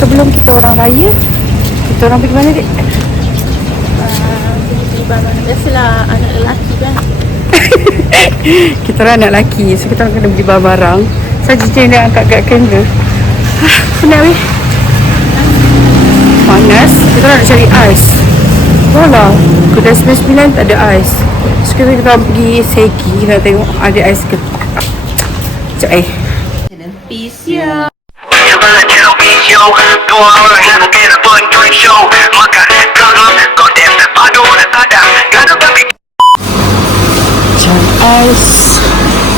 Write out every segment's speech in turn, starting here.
sebelum kita orang raya, kita orang pergi mana, Dik? Pergi barang. Biasalah anak lelaki kan. Kita orang anak lelaki, so kita orang kena beli barang-barang. Saja je nak angkat kat kamera. Penat weh. Panas. Kita orang nak cari ais. Walau kedai 99 tak ada ais. So kita orang pergi Segi, kita nak tengok ada ais ke. Sekejap Peace ya. Cari ais.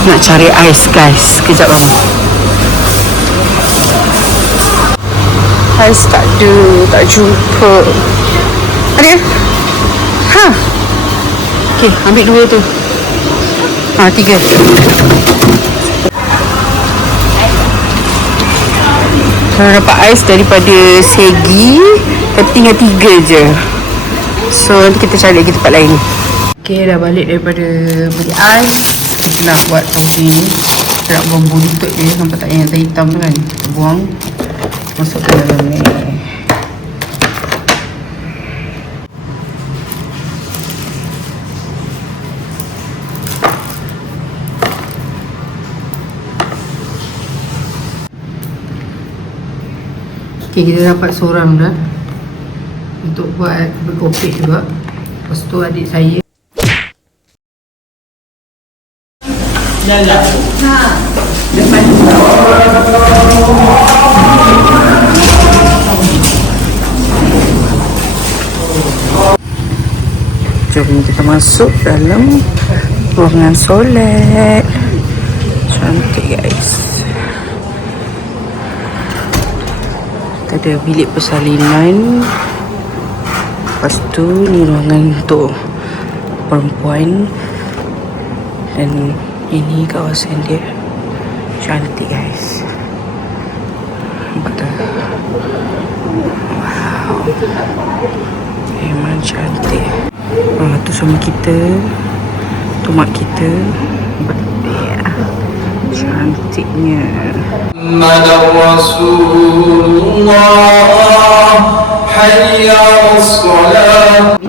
Nak cari ais guys. Kejap bang. Ais tak ada. Tak jumpa. Ada? Ha? Okay, ambil 2 tu. 3. Kalau dapat ais daripada Segi, tapi tinggal 3 je. So nanti kita cari lagi tempat lain. Okay, dah balik daripada beli ais. Kita nak buat tahu ni. Kita nak buang buntut dia. Nampak tak yang hitam tu kan? Kita buang. Masuk ke dalam ni. Okay, kita dapat seorang dah untuk buat berkopi juga. Lepas tu adik saya. Jalan. Ha. Depan. Jom kita masuk dalam ruangan solat. Cantik guys. Ada bilik persalinan. Lepas tu ni ruangan untuk perempuan. Dan ini kawasan dia. Cantik guys. Nampak tak? Wow. Memang cantik. Tu suami kita. Tu mak kita. Nampak tak? Cantiknya.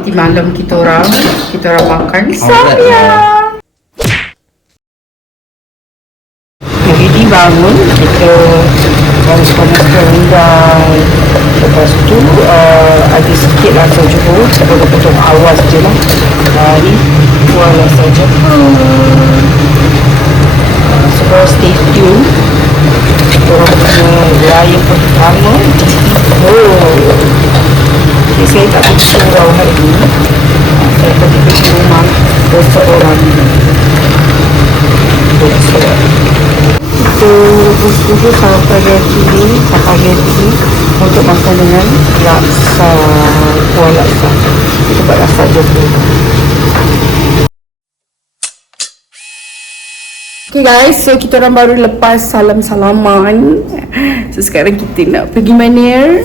Di malam kita orang makan samya. Jadi bangun kita panas-panas rendang. Lepas tu ada sikit lah sejuk. Saya potong awas je lah. Ni buatlah saja. So stay tune. Kita orang punya raya pertama. Okay, saya tak pergi surau hari ni. Saya pergi ke rumah seseorang. Kita bersekutu sampai hari ini untuk makan dengan laksa, kuah laksa. Kita buat laksa dulu. Okay guys, so kita orang baru lepas salam-salaman. So sekarang kita nak pergi mana?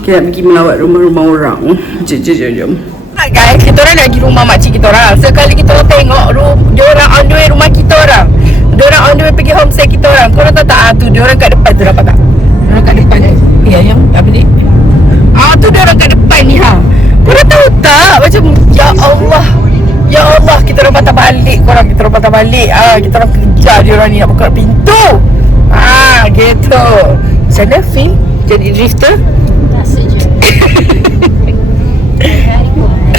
Kita nak pergi melawat rumah-rumah orang. Jom. Guys, kita orang nak pergi rumah makcik kita orang. Sekali kita orang tengok dia orang on the way rumah kita orang. Dia orang on the way pergi homestay kita orang. Korang tahu tak? Tu dia orang kat depan tu, dapat tak? Dia orang kat depan ni. Ya, yang apa ni? Tu dia orang kat depan ni ha. Korang tahu tak? Macam ya Allah, kita orang patah balik korang. Kita orang patah balik. Kita orang kejar dia orang ni nak buka pintu. Gitu. Macam mana feel jadi drifter? Rasa je.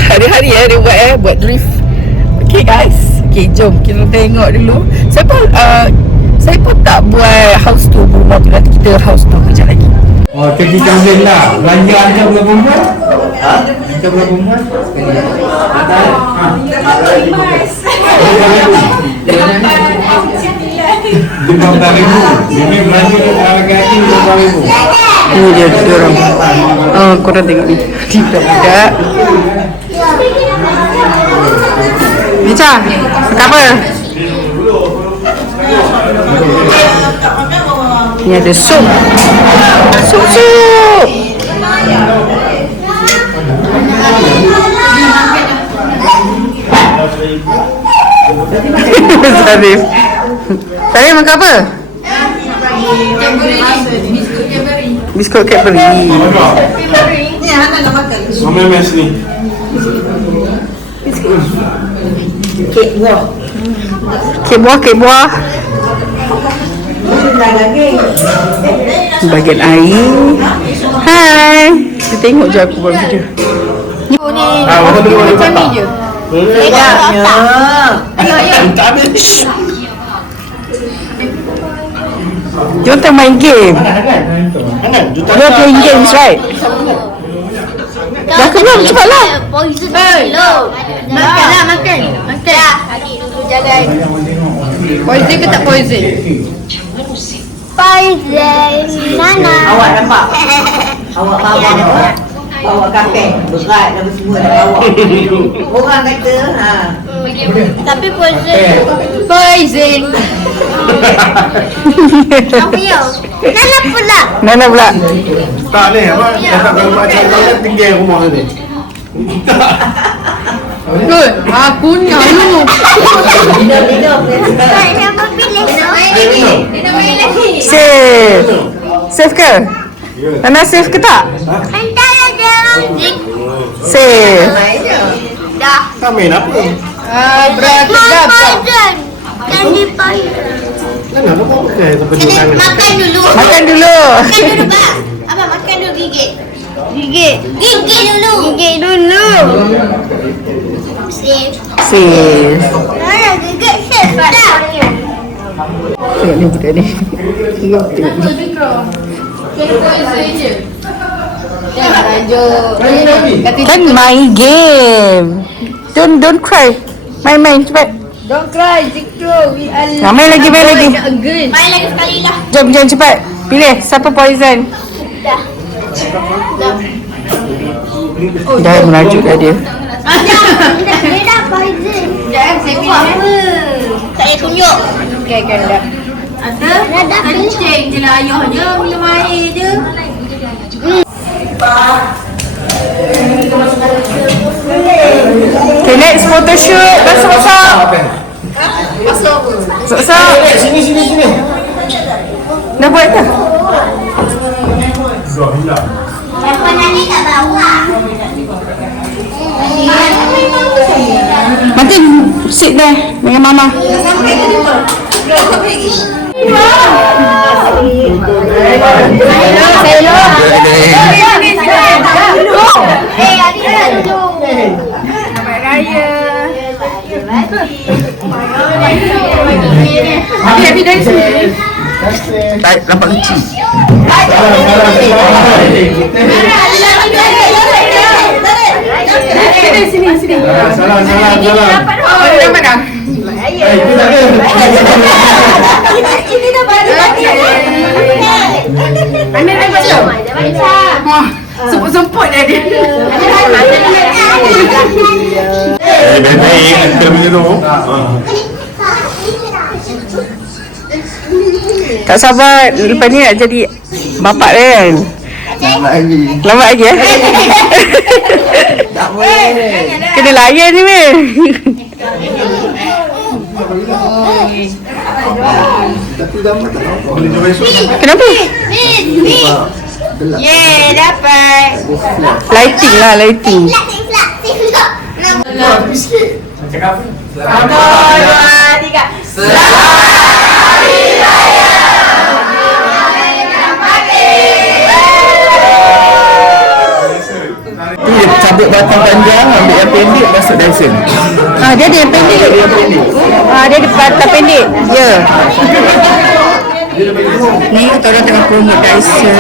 Hari-hari dia buat drift. Okay guys. Okay, jom kita tengok dulu. Saya pun tak buat house tour rumah tu. Nanti kita house tour kejap lagi. Pergi kampen lah. Belanja anda berapa perempuan? Anda berapa perempuan? RM5,000. Ini belanja ke harga hati RM5,000. Ini dia orang. Korang tengok ni. Budak-budak. Lica, makan apa? Ni ada sup. Sup. Sarif. Sarif makan apa? Cadbury. Biskut Cadbury. Biskut Cadbury. Sama mes ni. Kek buah. Bagian air. Hai. Kita tengok je aku buat video. Macam ni je. Jom kita main game. You're playing games, right? Dah kenyang, cepatlah. Poison dulu. Makanlah, makan. Adik dulu jalan. Poison ke tak poison? Poison. Nana. Awak nampak? Awak bawa bawa kafe berat dah semua dah bawa. Orang kata Tapi poison. Poison. Apa ya? Nana pula. Tak ni apa? Cakap kalau buat acara tinggal rumah ni. Good. Aku nyalu. minum. Siapa pilih? Safe. Safe ke? Nana safe ke tak? Entah ada. Safe. Dah. Tak main apa? Poison. Candy poison. Kenapa kau pakai sampai dua tangan? Makan dulu. Makan dulu. Makan dulu, Bang. Abang makan dulu gigit. Gigit dulu. Gigit dulu. Safe. Safe. Mana gigit safe dah. Tengok ni budak ni. Tengok ni. Kan main game. Don't cry. Main cepat. Don't cry, Zikro. We are Main lagi. main lagi sekali lah. Jom cepat. Pilih siapa poison. Dah merajuk dah dia. Dia dah poison. Jangan saya pilih apa. Tak payah tunjuk. Okay, dah. Dah kencing je lah ayahnya. Minum air je. Okay, next photo shoot. Masuk. Masuk. Sini. Dah buat dah? Telepon Nani tak bawa. Nanti sit there dengan mama. Happy day sini. Tak nampak kecil. Sini. Salah. Dapat dah. Ini dah balik. Anak dah macam. Wah, semput dah dia. Baik, kita begitu. Tak sabar lepas ni nak jadi bapak dia kan. Lambat lagi eh. tak boleh. Kena layan ni meh. Kenapa? Yeay, dapat. Lighting lah, lighting. Dia cabut batang panjang, ambil yang pendek, masuk Dyson. Dia ada yang pendek. Dia ada batang pendek. Ya. Ni kita orang tengah promote Dyson.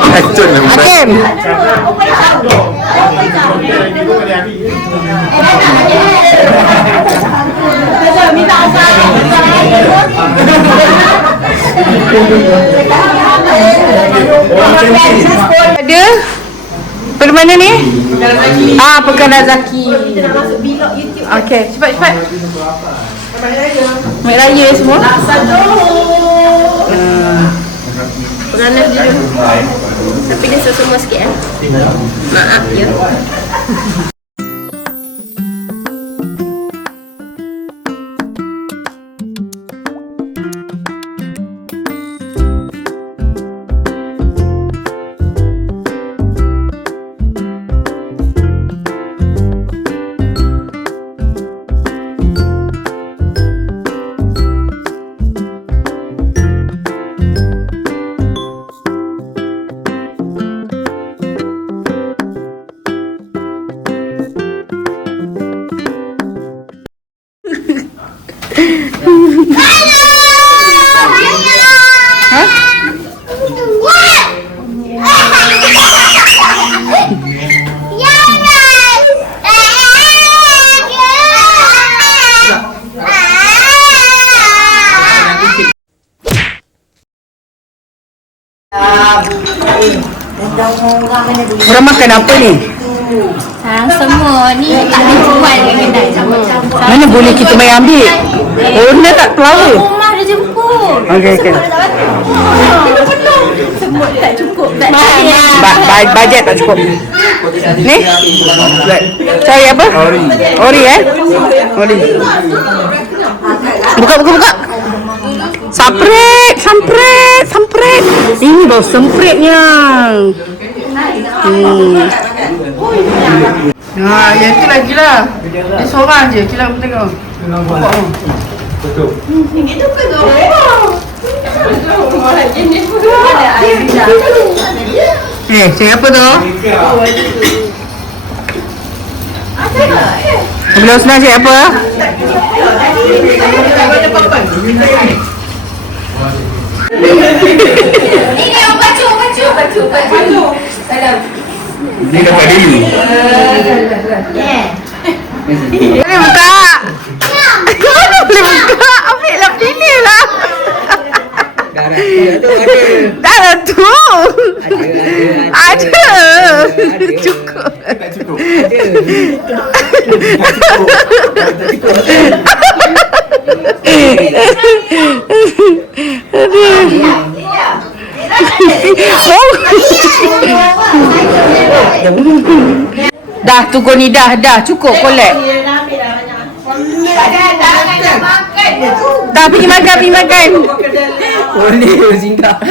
Acun lah. Hakim. Ada pada mana ni? Pekan Razaki. Okey, cepat. Mek raya semua. Peranas dulu. Tapi dia sesama sikit Maaf ya. Korang makan apa ni? Sarang semua ni tak ada jual kat kedai. Mana boleh kita main ambil? Owner tak tahu. Rumah dah jemput. Okey. Semut tak cukup. Tak Bajet tak cukup. Ni? Cari apa? Ori Ori. Buka. Sampret. Ini bau sempritnya. Yang tu lagi lah. Dia seorang je. Kita nak tengok. Betul. Siapa tu? Belum senang siapa? Ini yang baju. Ni dapat dulu. Boleh buka? Boleh buka? Ambil lah, pilih lah. Darah tu ada. Cukup. Tak cukup. Dah tunggu ni dah cukup collect. Dah pergi makan. Boleh singgah.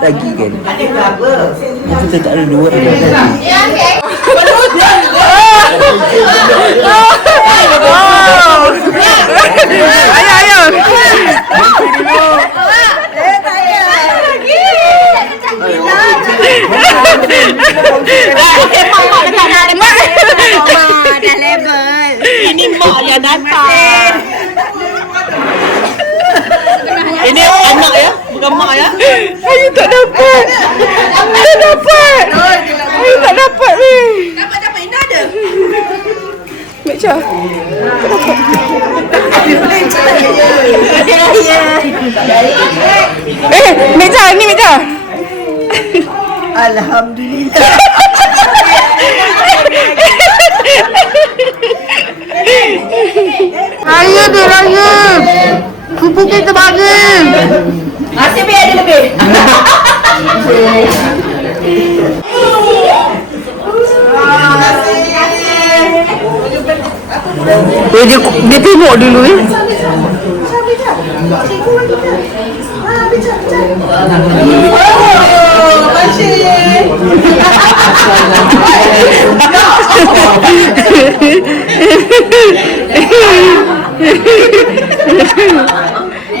Lagi kan? Ada berapa? Kita tak ada dua ada lagi. Ayo. Dah level. Ini mak yang datang. Ini anak ya? Bukan mak ya? Ayu tak dapat. Ayu tak dapat ni. Dapat Ina ada. Mecha. Mecha ni Mecha. Alhamdulillah. Raya dia raya. Kupu kita bagi. Masih biar ada lebih. Dia tengok dulu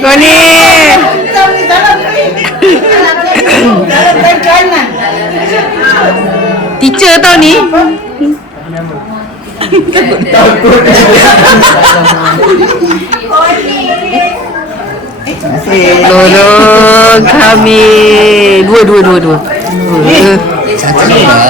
Kau ni teacher tau ni. Takut. Tolong kami. Dua. Satu bang.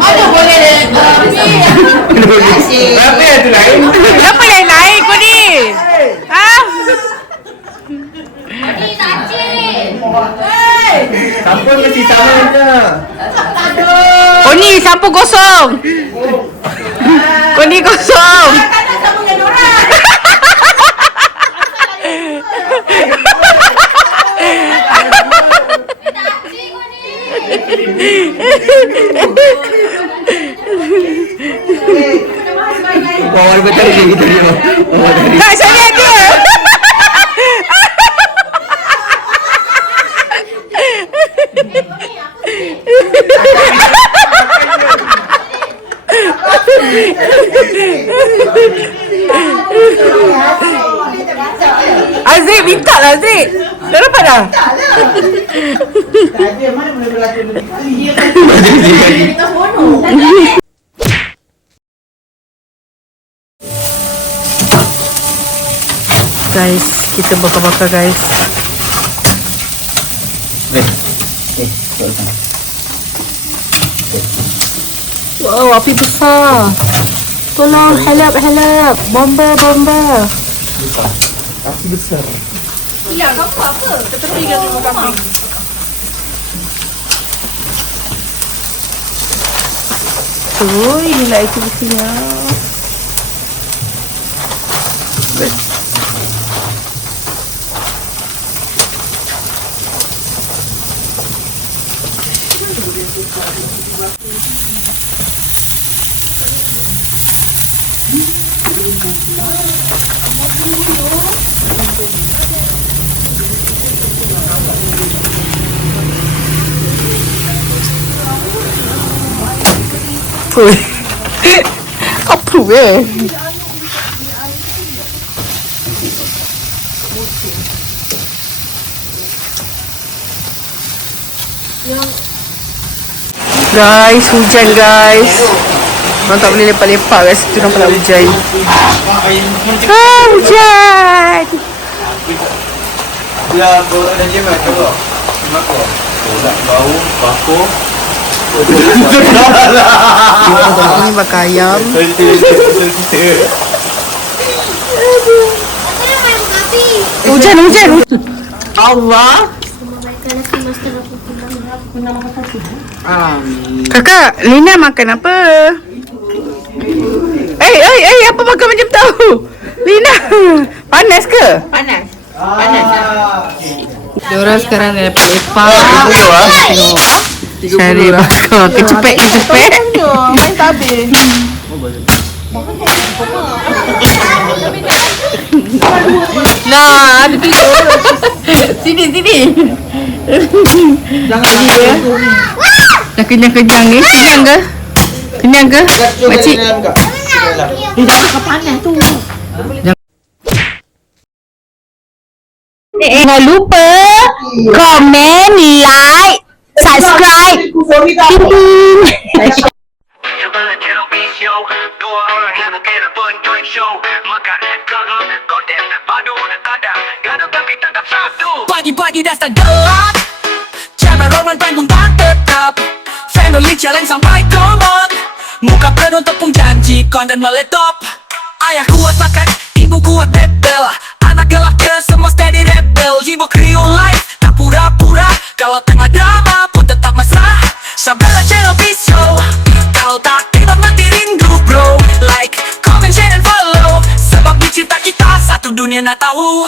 Mana boleh ni? Apa yang tu lain? Kenapa yang naik kau ni? Ha? Ni Najib. Sampun mesti sama je. Kau ni sampul kosong. Kau ni kosong. Bawa dia betul dia gitu dia. Tak saya dia. Aziz minta lah Aziz. Dah dapat dah? Mana boleh berlaku lebih kali. Guys, kita bakar-bakar guys. Wow, api besar. Tolong, help. Bomba. Api besar. Tepi kan rumah kambing. Oh, inilah itu besinya. Apa weh? Guys, hujan guys. Orang tak boleh lepak-lepak kat situ, nampak nak hujan. Hujan. Ya, kau ada je mah tu. Mak kau. Nak bau, bako. Ini bakar ayam. Hujan. Allah. Kakak, Lina makan apa? Apa makan macam tahu? Lina, panas ke? Panas. Diorang sekarang dah lepak-lepak. Cari bakar. Kecepek. Main tak habis. Nah, ada tidur. Sini. Jangan ya. Dah kenyang ni. Kenyang ke? Makcik. Jangan panas tu. Jangan lupa komen, like, subscribe. Pagi-pagi dah start gelap, cara orang panggung tak tetap. Family challenge sampai komod, muka penuh tepung janji konten meletop. Ayah kuat makan, ibu kuat bebel, anak gelap ke semua steady rebel. Jiwa Creole life, tak pura-pura, kalau tengah drama pun tetap mesra. Sabarlah channel Peace Show, kalau tak tengok nanti rindu bro. Like, comment, share and follow, sebab di cinta kita satu dunia nak tahu.